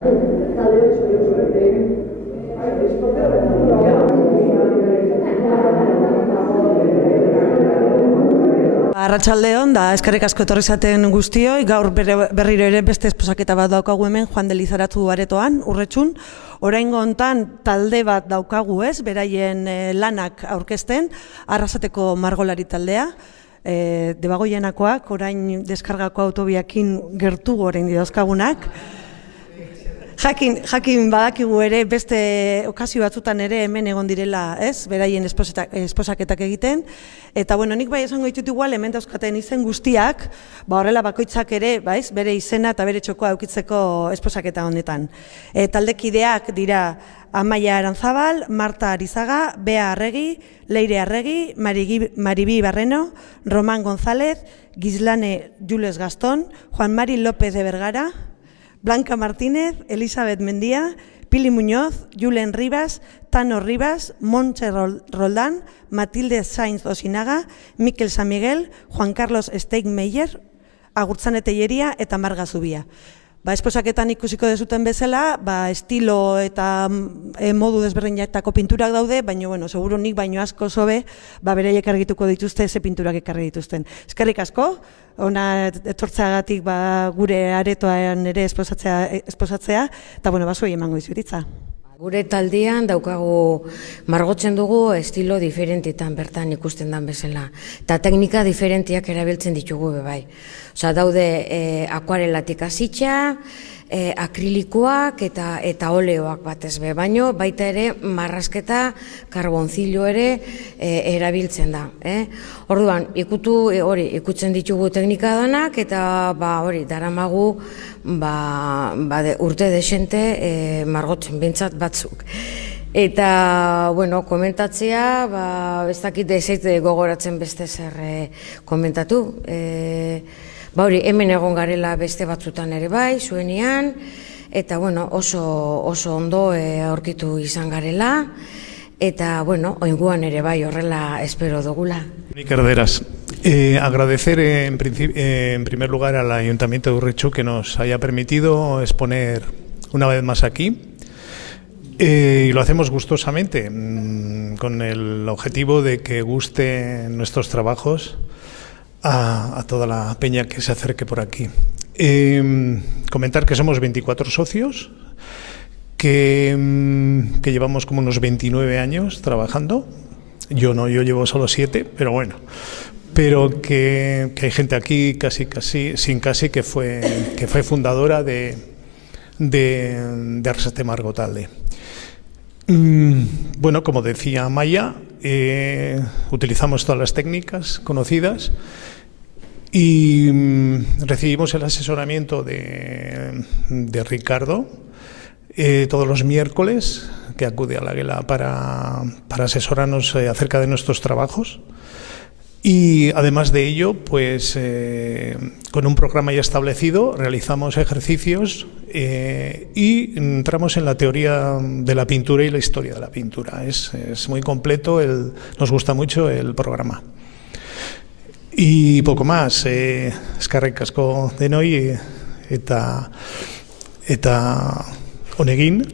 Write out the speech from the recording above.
Arratsaldeon, da eskerrik asko etorri zaten guztioi, gaur berriro ere beste esposaketa bat daukagu hemen Juan de Lizaratu aretoan, Urretxun. Oraingo hontan talde bat daukagu ez, beraien lanak aurkezten, Arrasateko margolari taldea, Debagoienakoak, orain deskargako autobiakin gertu orain dauzkagunak. Jakin badakigu ere beste okazio batzutan ere hemen egon direla, ez? Beraien esposaketak egiten. Eta bueno, nik bai esango ditut igual hemen dauzkaten izen guztiak, horrela bakoitzak ere, bere izena eta bere txokoa eukitzeko esposaketa honetan. Taldekideak dira Amaia Aranzabal, Marta Arizaga, Bea Arregi, Leire Arregi, Maribi Barreno, Roman González, Gislane Jules Gastón, Juan Mari López de Vergara, Blanca Martínez, Elizabeth Mendía, Pili Muñoz, Julen Rivas, Tano Rivas, Montse Roldán, Matilde Sainz Osinaga, Mikel San Miguel, Juan Carlos Steigmeyer, Agurtzane Telleria eta Marga Zubia. Esposaketan ikusiko dezuten bezala, estilo eta modu desberdinetako pinturak daude, baina, seguru nik baino asko zobe, beraiek argituko dituzte ze pinturak ekarri dituzten. Eskerrik asko, ona etortzeagatik gure aretoan ere esposatzea, eta zuei emango dizuritza. Gure taldean daukagu margotzen dugu estilo diferentitan bertan ikusten dan bezala. Eta teknika diferentiak erabiltzen ditugu bai. Daude akuarelatik hasita, akrilikoak eta oleoak batez be, baino baita ere marrasketa, karbonzilo ere erabiltzen da. Orduan, ikutzen ditugu teknika danak eta daramagu urte desente margotzen bintzat batzuk. Eta, komentatzea, ez dakit ezait gogoratzen beste zer komentatu. Hemen egon garela beste batzutan ere bai, zuenean, eta oso ondo aurkitu izan garela, eta oinguan ere bai horrela espero dugula. Erderaz, agradecer en primer lugar al Ayuntamiento de Urretxu que nos haya permitido exponer una vez más aquí. Y lo hacemos gustosamente, con el objetivo de que gusten nuestros trabajos a toda la peña que se acerque por aquí. Comentar que somos 24 socios, que llevamos como unos 29 años trabajando. Yo llevo solo 7, pero bueno. Pero que hay gente aquí casi que fue fundadora de Arrasate Margotalde. Como decía Maya, utilizamos todas las técnicas conocidas y recibimos el asesoramiento de Ricardo todos los miércoles, que acude a la Guela para asesorarnos acerca de nuestros trabajos. Y además de ello, con un programa ya establecido, realizamos ejercicios y entramos en la teoría de la pintura y la historia de la pintura. Es muy completo, nos gusta mucho el programa. Y poco más, eskerrik asko denoi eta honegin.